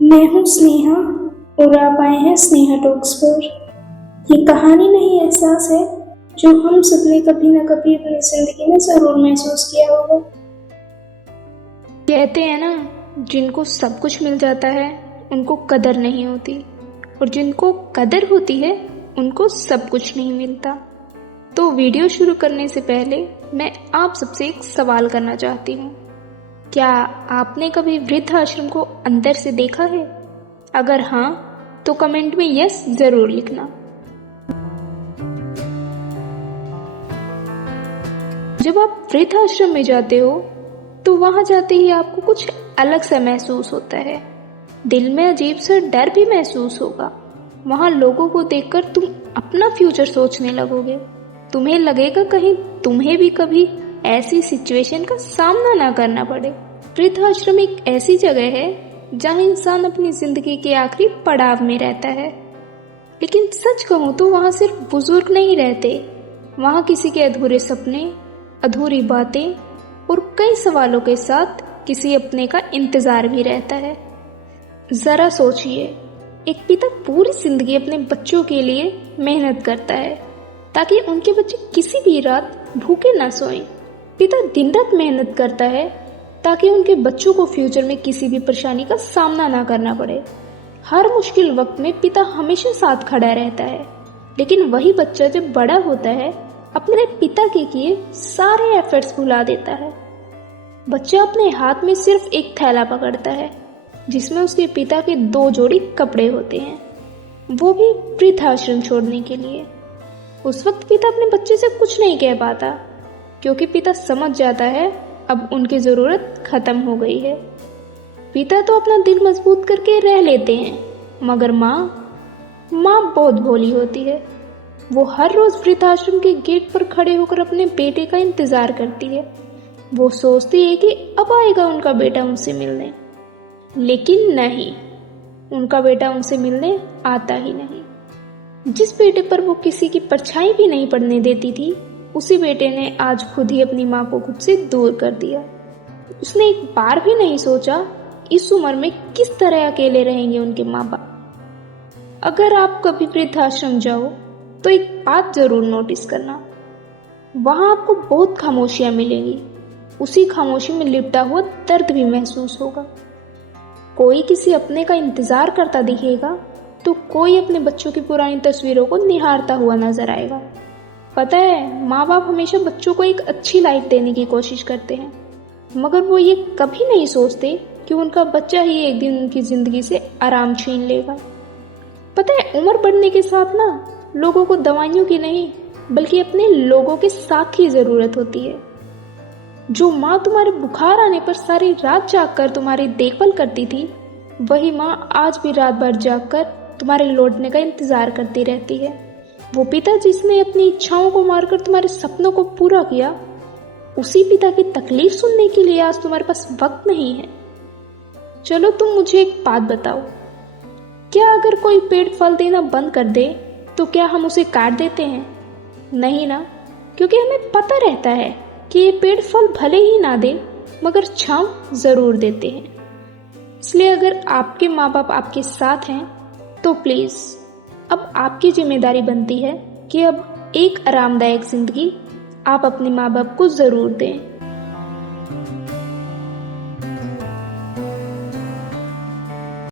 मैं हूँ स्नेहा और आप आए हैं स्नेहा टॉक्स पर। ये कहानी नहीं, एहसास है जो हम सबने कभी न कभी अपनी जिंदगी में जरूर महसूस किया होगा। कहते हैं ना, जिनको सब कुछ मिल जाता है उनको कदर नहीं होती, और जिनको कदर होती है उनको सब कुछ नहीं मिलता। तो वीडियो शुरू करने से पहले मैं आप सबसे एक सवाल करना चाहती हूँ। क्या आपने कभी वृद्धाश्रम को अंदर से देखा है? अगर हाँ, तो कमेंट में यस जरूर लिखना। जब आप वृद्धाश्रम में जाते हो तो वहां जाते ही आपको कुछ अलग सा महसूस होता है। दिल में अजीब सा डर भी महसूस होगा। वहां लोगों को देखकर तुम अपना फ्यूचर सोचने लगोगे। तुम्हें लगेगा कहीं तुम्हें भी कभी ऐसी सिचुएशन का सामना ना करना पड़े। वृद्धाश्रम एक ऐसी जगह है जहां इंसान अपनी जिंदगी के आखिरी पड़ाव में रहता है। लेकिन सच कहूं तो वहां सिर्फ बुजुर्ग नहीं रहते, वहां किसी के अधूरे सपने, अधूरी बातें और कई सवालों के साथ किसी अपने का इंतजार भी रहता है। जरा सोचिए, एक पिता पूरी जिंदगी अपने बच्चों के लिए मेहनत करता है ताकि उनके बच्चे किसी भी रात भूखे ना सोएं। पिता दिन रात मेहनत करता है ताकि उनके बच्चों को फ्यूचर में किसी भी परेशानी का सामना ना करना पड़े। हर मुश्किल वक्त में पिता हमेशा साथ खड़ा रहता है। लेकिन वही बच्चा जब बड़ा होता है अपने पिता के किए सारे एफर्ट्स भुला देता है। बच्चा अपने हाथ में सिर्फ एक थैला पकड़ता है जिसमें उसके पिता के 2 जोड़ी कपड़े होते हैं, वो भी वृद्धाश्रम छोड़ने के लिए। उस वक्त पिता अपने बच्चे से कुछ नहीं कह पाता क्योंकि पिता समझ जाता है अब उनकी जरूरत खत्म हो गई है। पिता तो अपना दिल मजबूत करके रह लेते हैं, मगर माँ बहुत भोली होती है। वो हर रोज वृद्धाश्रम के गेट पर खड़े होकर अपने बेटे का इंतजार करती है। वो सोचती है कि अब आएगा उनका बेटा उनसे मिलने, लेकिन नहीं, उनका बेटा उनसे मिलने आता ही नहीं। जिस बेटे पर वो किसी की परछाई भी नहीं पड़ने देती थी, उसी बेटे ने आज खुद ही अपनी माँ को खुद से दूर कर दिया। उसने एक बार भी नहीं सोचा इस उम्र में किस तरह अकेले रहेंगे उनके माँ बाप। अगर आप कभी वृद्धाश्रम जाओ तो एक बात जरूर नोटिस करना, वहां आपको बहुत खामोशियां मिलेंगी। उसी खामोशी में लिपटा हुआ दर्द भी महसूस होगा। कोई किसी अपने का इंतजार करता दिखेगा तो कोई अपने बच्चों की पुरानी तस्वीरों को निहारता हुआ नजर आएगा। पता है, माँ बाप हमेशा बच्चों को एक अच्छी लाइफ देने की कोशिश करते हैं, मगर वो ये कभी नहीं सोचते कि उनका बच्चा ही एक दिन उनकी जिंदगी से आराम छीन लेगा। पता है, उम्र बढ़ने के साथ ना लोगों को दवाइयों की नहीं बल्कि अपने लोगों के साथ की जरूरत होती है। जो माँ तुम्हारे बुखार आने पर सारी रात जागकर तुम्हारी देखभाल करती थी, वही माँ आज भी रात भर जागकर तुम्हारे लौटने का इंतजार करती रहती है। वो पिता जिसने अपनी इच्छाओं को मारकर तुम्हारे सपनों को पूरा किया, उसी पिता की तकलीफ सुनने के लिए आज तुम्हारे पास वक्त नहीं है। चलो तुम मुझे एक बात बताओ, क्या अगर कोई पेड़ फल देना बंद कर दे तो क्या हम उसे काट देते हैं? नहीं ना, क्योंकि हमें पता रहता है कि ये पेड़ फल भले ही ना दे मगर छांव जरूर देते हैं। इसलिए अगर आपके माँ बाप आपके साथ हैं तो प्लीज अब आपकी जिम्मेदारी बनती है कि अब एक आरामदायक जिंदगी आप अपने माँ बाप को जरूर दें।